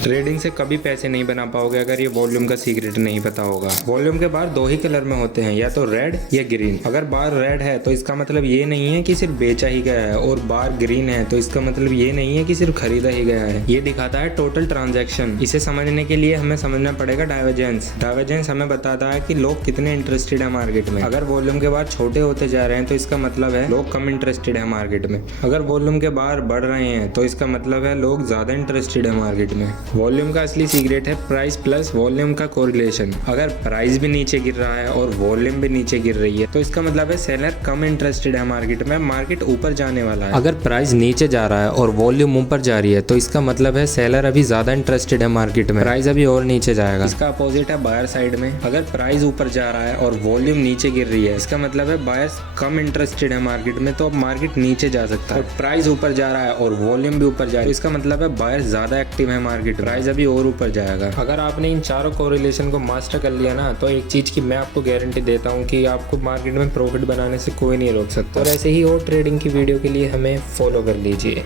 Trading से कभी पैसे नहीं बना पाओगे अगर ये वॉल्यूम का सीक्रेट नहीं पता होगा। वॉल्यूम के बार दो ही कलर में होते हैं, या तो रेड या ग्रीन। अगर बार रेड है तो इसका मतलब ये नहीं है कि सिर्फ बेचा ही गया है, और बार ग्रीन है तो इसका मतलब ये नहीं है कि सिर्फ खरीदा ही गया है। ये दिखाता है टोटल ट्रांजैक्शन। इसे समझने के लिए हमें समझना पड़ेगा डाइवर्जेंस। डाइवर्जेंस हमें बताता है कि लोग कितने इंटरेस्टेड है मार्केट में। अगर वॉल्यूम के बार छोटे होते जा रहे हैं तो इसका मतलब है लोग कम इंटरेस्टेड है मार्केट में। अगर वॉल्यूम के बार बढ़ रहे हैं तो इसका मतलब है लोग ज्यादा इंटरेस्टेड है मार्केट में। वॉल्यूम का असली सीक्रेट है प्राइस प्लस वॉल्यूम का कोरिलेशन। अगर प्राइस भी नीचे गिर रहा है और वॉल्यूम भी नीचे गिर रही है तो इसका मतलब है सेलर कम इंटरेस्टेड है मार्केट में, मार्केट ऊपर जाने वाला है। अगर प्राइस नीचे जा रहा है और वॉल्यूम ऊपर जा रही है तो इसका मतलब है सेलर अभी ज्यादा इंटरेस्टेड है मार्केट में, प्राइस अभी और नीचे जाएगा। इसका अपोजिट है बायर साइड में। अगर प्राइस ऊपर जा रहा है और वॉल्यूम नीचे गिर रही है इसका मतलब है बायर्स कम इंटरेस्टेड है मार्केट में, तो अब मार्केट नीचे जा सकता है। और प्राइस ऊपर जा रहा है और वॉल्यूम भी ऊपर जा रहा है तो इसका मतलब है बायर्स ज्यादा एक्टिव है मार्केट, प्राइस अभी और ऊपर जाएगा। अगर आपने इन चारों कोरिलेशन को मास्टर कर लिया ना तो एक चीज की मैं आपको गारंटी देता हूँ कि आपको मार्केट में प्रॉफिट बनाने से कोई नहीं रोक सकता। और ऐसे ही और ट्रेडिंग की वीडियो के लिए हमें फॉलो कर लीजिए।